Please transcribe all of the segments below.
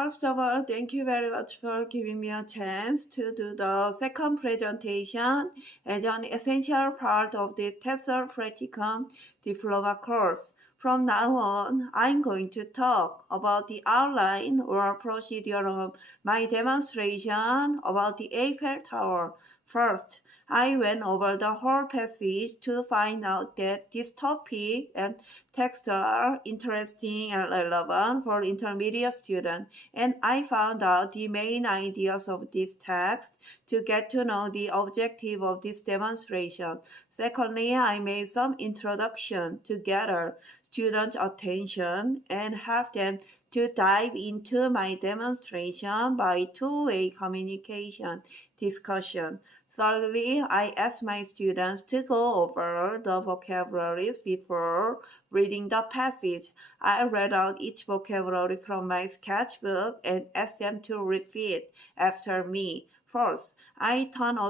First of all, thank you very much for giving me a chance to do the second presentation as an essential part of the Tesol Practicum Diploma course. From now on, I'm going to talk about the outline or procedure of my demonstration about the Eiffel Tower. First, I went over the whole passage to find out that this topic and text are interesting and relevant for intermediate students, and I found out the main ideas of this text to get to know the objective of this demonstration. Secondly, I made some introduction to gather students' attention and help them to dive into my demonstration by two-way communication discussion. Thirdly, I asked my students to go over the vocabularies before reading the passage. I read out each vocabulary from my sketchbook and asked them to repeat after me. First, I turned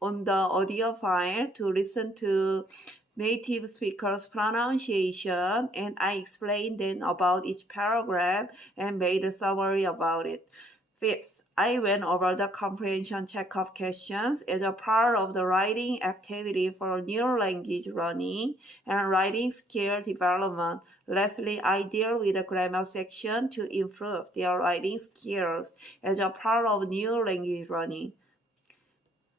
on the audio file to listen to native speakers' pronunciation, and I explained then about each paragraph and made a summary about it. Fifth, I went over the comprehension checkup questions as a part of the writing activity for new language learning and writing skill development. Lastly, I deal with the grammar section to improve their writing skills as a part of new language learning.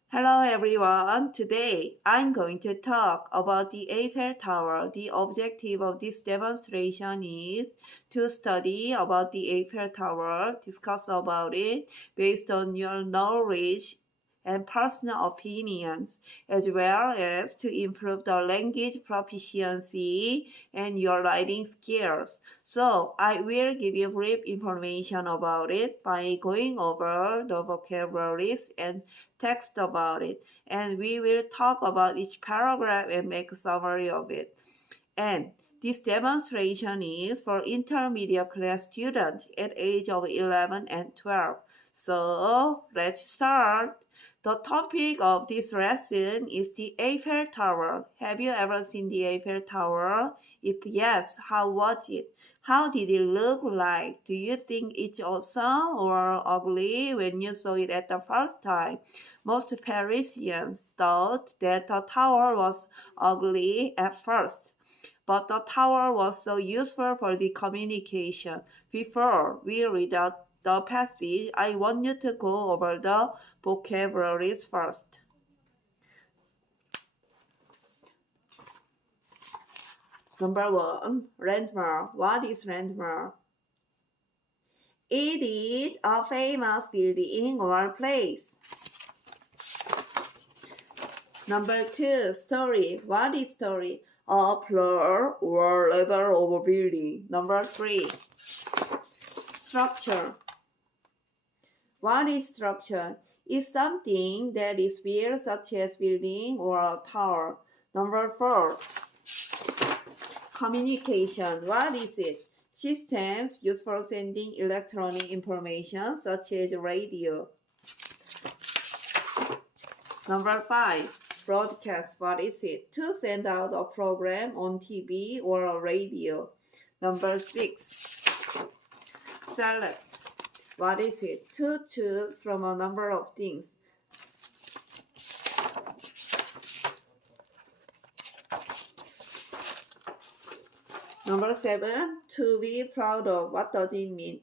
Hello everyone, today I'm going to talk about the Eiffel Tower. The objective of this demonstration is to study about the Eiffel Tower, discuss about it based on your knowledge and personal opinions, as well as to improve the language proficiency and your writing skills. So I will give you brief information about it by going over the vocabularies and text about it, and we will talk about each paragraph and make a summary of it. And this demonstration is for intermediate class students at age of 11 and 12. So let's start. The topic of this lesson is the Eiffel Tower. Have you ever seen the Eiffel Tower? If yes, how was it? How did it look like? Do you think it's awesome or ugly when you saw it at the first time? Most Parisians thought that the tower was ugly at first, but the tower was so useful for the communication. Before we read out the passage, I want you to go over the vocabularies first. Number 1, landmark. What is landmark? It is a famous building or place. Number 2, story. What is story? A floor or level of a building. Number 3, structure. What is structure? It's something that is built, such as building or a tower. Number 4, communication. What is it? Systems used for sending electronic information, such as radio. Number 5, broadcast. What is it? To send out a program on TV or a radio. Number 6, select. What is it? To choose from a number of things. Number 7, to be proud of. What does it mean?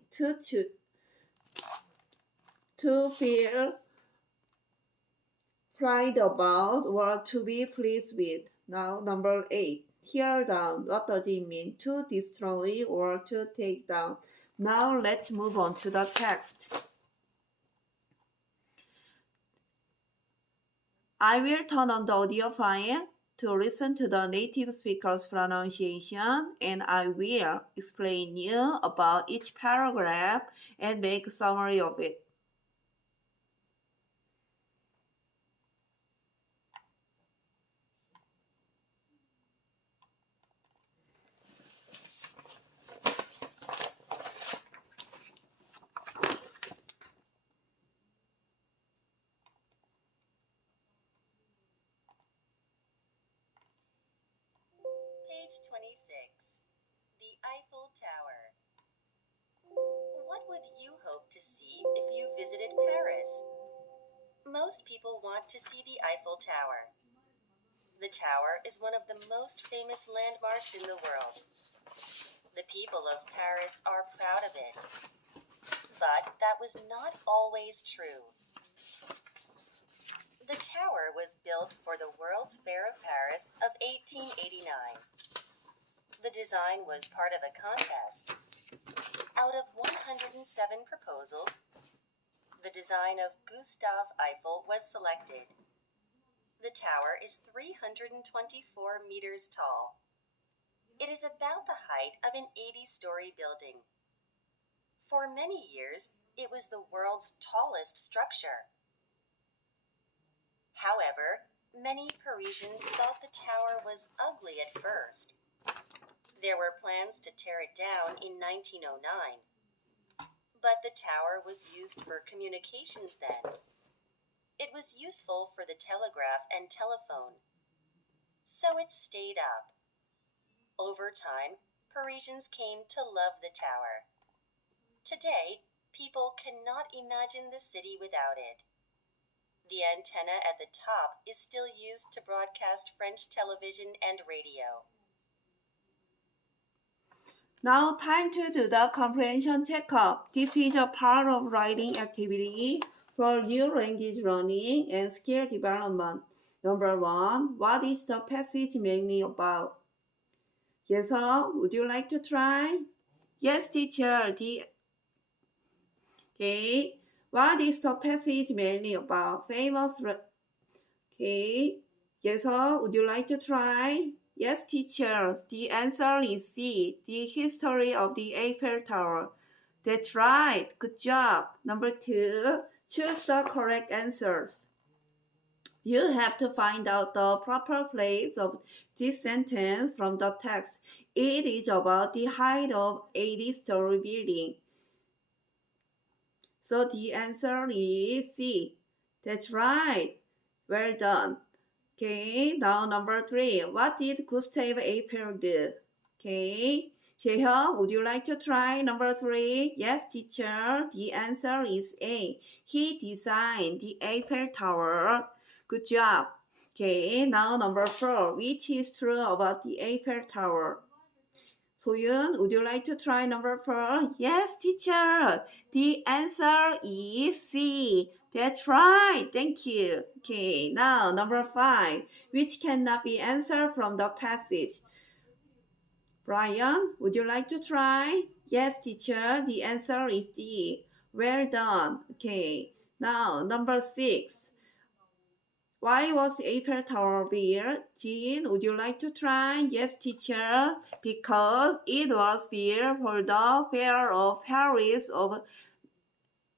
To feel pride about or to be pleased with. Now, number 8, tear down. What does it mean? To destroy or to take down. Now, let's move on to the text. I will turn on the audio file to listen to the native speaker's pronunciation, and I will explain you about each paragraph and make a summary of it. Page 26. The Eiffel Tower. What would you hope to see if you visited Paris? Most people want to see the Eiffel Tower. The tower is one of the most famous landmarks in the world. The people of Paris are proud of it. But that was not always true. The tower was built for the World's Fair of Paris of 1889. The design was part of a contest. Out of 107 proposals, the design of Gustave Eiffel was selected. The tower is 324 meters tall. It is about the height of an 80-story building. For many years, it was the world's tallest structure. However, many Parisians thought the tower was ugly at first. There were plans to tear it down in 1909. But the tower was used for communications then. It was useful for the telegraph and telephone. So it stayed up. Over time, Parisians came to love the tower. Today, people cannot imagine the city without it. The antenna at the top is still used to broadcast French television and radio. Now time to do the comprehension checkup. This is a part of writing activity for new language learning and skill development. Number 1, what is the passage mainly about? Yes, sir, would you like to try? Yes, teacher. Okay. What is the passage mainly about? Okay. Yes, sir, would you like to try? Yes, teacher. The answer is C. The history of the Eiffel Tower. That's right. Good job. Number 2, choose the correct answers. You have to find out the proper place of this sentence from the text. It is about the height of 80-story building. So the answer is C. That's right. Well done. Okay, now number 3. What did Gustave Eiffel do? Okay, Jaehyung, would you like to try number 3? Yes, teacher. The answer is A. He designed the Eiffel Tower. Good job. Okay, now number 4. Which is true about the Eiffel Tower? Soyun, would you like to try number 4? Yes, teacher. The answer is C. That's right. Thank you. Okay, now number 5. Which cannot be answered from the passage? Brian, would you like to try? Yes, teacher. The answer is D. Well done. Okay, now number 6. Why was the Eiffel Tower built? Jean, would you like to try? Yes, teacher. Because it was built for the Fair of Paris of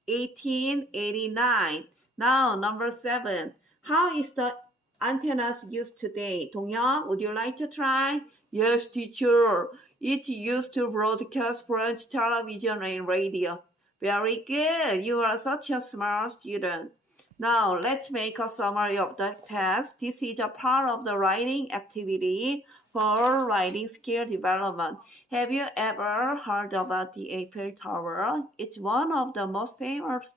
1889. Now, number 7. How is the antennas used today? Donghyun, would you like to try? Yes, teacher. It's used to broadcast French television and radio. Very good. You are such a smart student. Now, let's make a summary of the text. This is a part of the writing activity for writing skill development. Have you ever heard about the Eiffel Tower? It's one of the most famous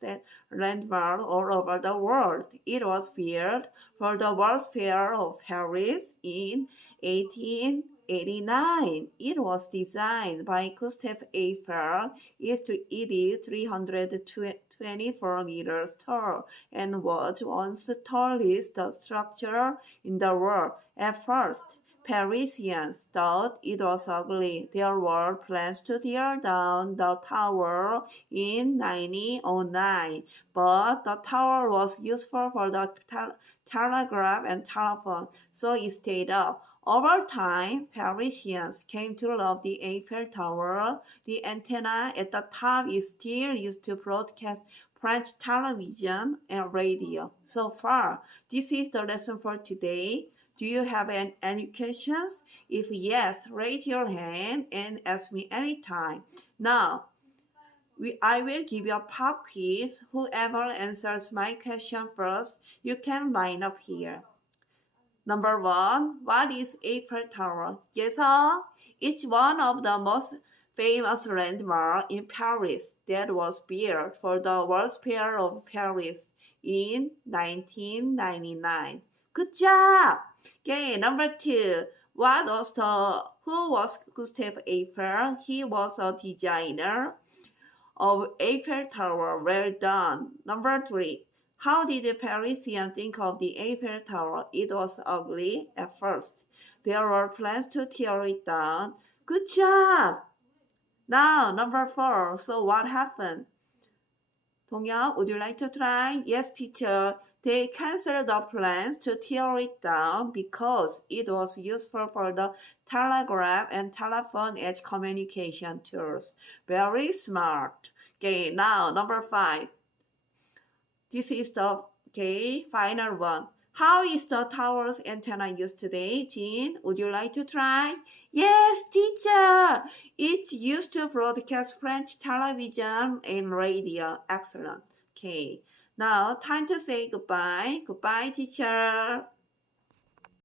landmarks all over the world. It was built for the World's Fair of Paris in 1889. It was designed by Gustave Eiffel. It is 324 meters tall and was once the tallest structure in the world. At first, Parisians thought it was ugly. There were plans to tear down the tower in 1909, but the tower was useful for the telegraph and telephone, so it stayed up. Over time, Parisians came to love the Eiffel Tower. The antenna at the top is still used to broadcast French television and radio. So far, this is the lesson for today. Do you have any questions? If yes, raise your hand and ask me anytime. Now, I will give you a pop quiz. Whoever answers my question first, you can line up here. Number 1, what is Eiffel Tower? Yes, sir. It's one of the most famous landmark in Paris that was built for the World's Fair of Paris in 1999. Good job! Okay, number 2. Who was Gustave Eiffel? He was a designer of Eiffel Tower. Well done. Number 3. How did the Parisians think of the Eiffel Tower? It was ugly at first. There were plans to tear it down. Good job! Now, number 4. So what happened? 동혁, would you like to try? Yes, teacher. They canceled the plans to tear it down because it was useful for the telegraph and telephone as communication tools. Very smart. Okay, now number 5. This is the final one. How is the tower's antenna used today? Jean, would you like to try? Yes, teacher. It's used to broadcast French television and radio. Excellent. Okay. Now, time to say goodbye. Goodbye, teacher.